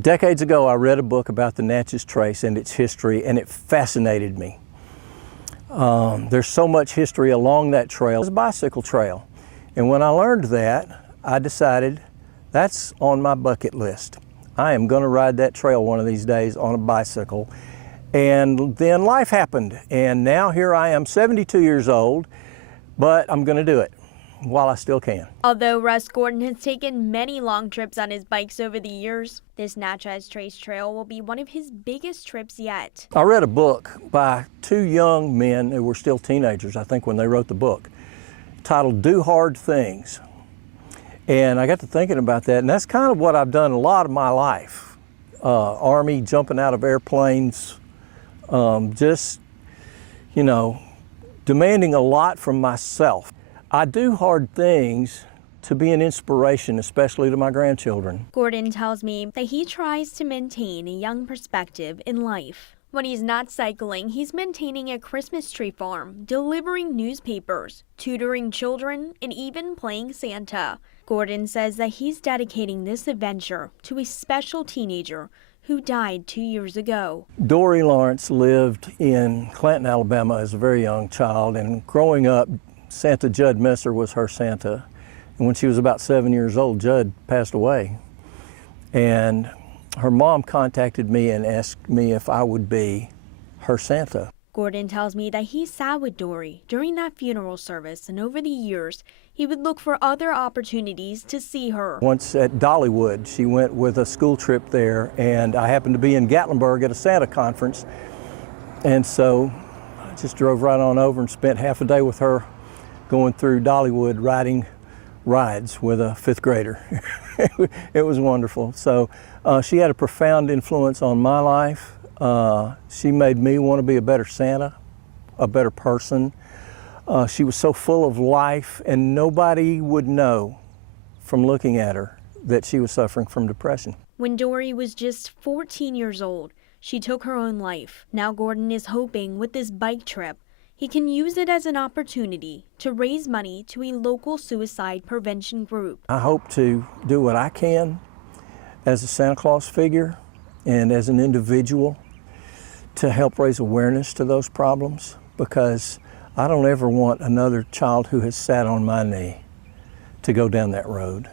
Decades ago, I read a book about the Natchez Trace and its history, and it fascinated me. There's so much history along that trail. It's a bicycle trail. And when I learned that, I decided that's on my bucket list. I am going to ride that trail one of these days on a bicycle. And then life happened, and now here I am, 72 years old, but I'm going to do it while I still can. Although Russ Gordon has taken many long trips on his bikes over the years, this Natchez Trace Trail will be one of his biggest trips yet. I read a book by two young men who were still teenagers, I think, when they wrote the book, titled Do Hard Things. And I got to thinking about that, and that's kind of what I've done a lot of my life. Army, jumping out of airplanes, just, you know, demanding a lot from myself. I do hard things to be an inspiration, especially to my grandchildren. Gordon tells me that he tries to maintain a young perspective in life. When he's not cycling, he's maintaining a Christmas tree farm, delivering newspapers, tutoring children, and even playing Santa. Gordon says that he's dedicating this adventure to a special teenager who died 2 years ago. Dory Lawrence lived in Clanton, Alabama as a very young child, and growing up, Santa Judd Messer was her Santa. And when she was about 7 years old, Judd passed away. And her mom contacted me and asked me if I would be her Santa. Gordon tells me that he sat with Dory during that funeral service, and over the years, he would look for other opportunities to see her. Once at Dollywood, she went with a school trip there, and I happened to be in Gatlinburg at a Santa conference. And so I just drove right on over and spent half a day with her going through Dollywood riding rides with a fifth grader. It was wonderful. So she had a profound influence on my life. She made me want to be a better Santa, a better person. She was so full of life, and nobody would know from looking at her that she was suffering from depression. When Dory was just 14 years old, she took her own life. Now Gordon is hoping with this bike trip, he can use it as an opportunity to raise money to a local suicide prevention group. I hope to do what I can as a Santa Claus figure and as an individual to help raise awareness to those problems, because I don't ever want another child who has sat on my knee to go down that road.